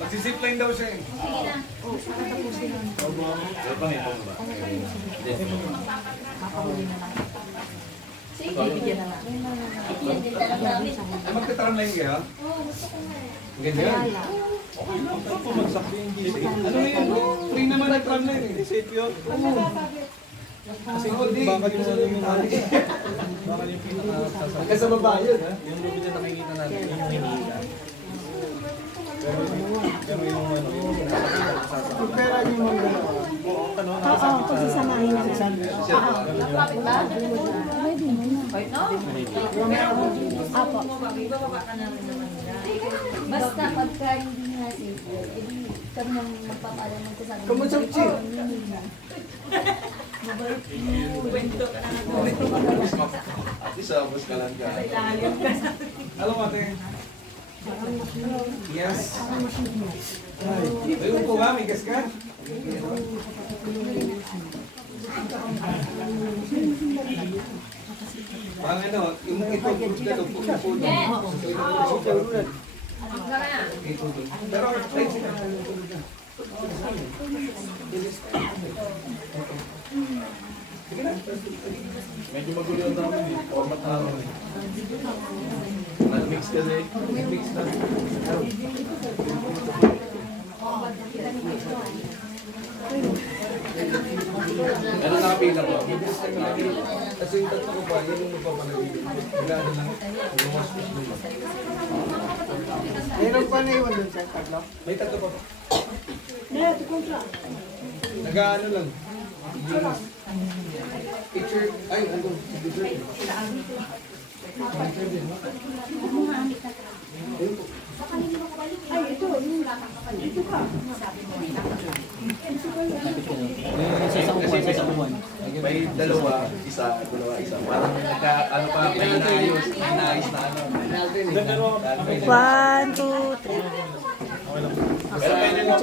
Magsisipline daw siya eh. Sige na. Makahuli na lang. Sige. Bibigyan na lang. Bibigyan din talaga namin. Ay, magta-tramline kaya? Oo, gusto ko nga eh. Ganyan. Kaya. Ano yun? Free naman ang tramline eh. Safe yun. Kasi hindi. Bakal yung ano yung alis. Bakal yung pinaka-sasakit. Hanggang sa baba yun, ha? Yung lubid na nakikita natin, yun yung hinihila. Pero yung ano, yung pinaka-sasakit. Pera niyo mo na. Ano, Oo, kasi samahin na lang. Kapit ba? Kahit no? Apo. Basta pagka hindi nga safe, edi kami nang magpapaalam ng kasama. Kamusta, Chi? Mabait mo. Kwento ka na At least abos ka lang ka. Alam mo, ate. Yes. Ayun po ba? May gas ka? Pang ano, yung ito, dito, puno. Pero, ay, sila. Sige na. Medyo magulo ang dami eh. Format na ako eh. Nag-mix kasi. Mix na. Ano nakapila ko? Kasi yung tatlo ko pa, yun yung magpapanagin. Magano lang. Yung waspos naman. Meron pa na iwan doon sa tatlo. May tatlo pa pa. Meron, kontra. Nag-ano lang. Yung picture, ay, ano, picture. Ay, ito. Ito ka. May dalawa, isa. Parang nagka, ano pa, may inayos na ano. Natin eh. 1, 2, 3. Pero pwede mo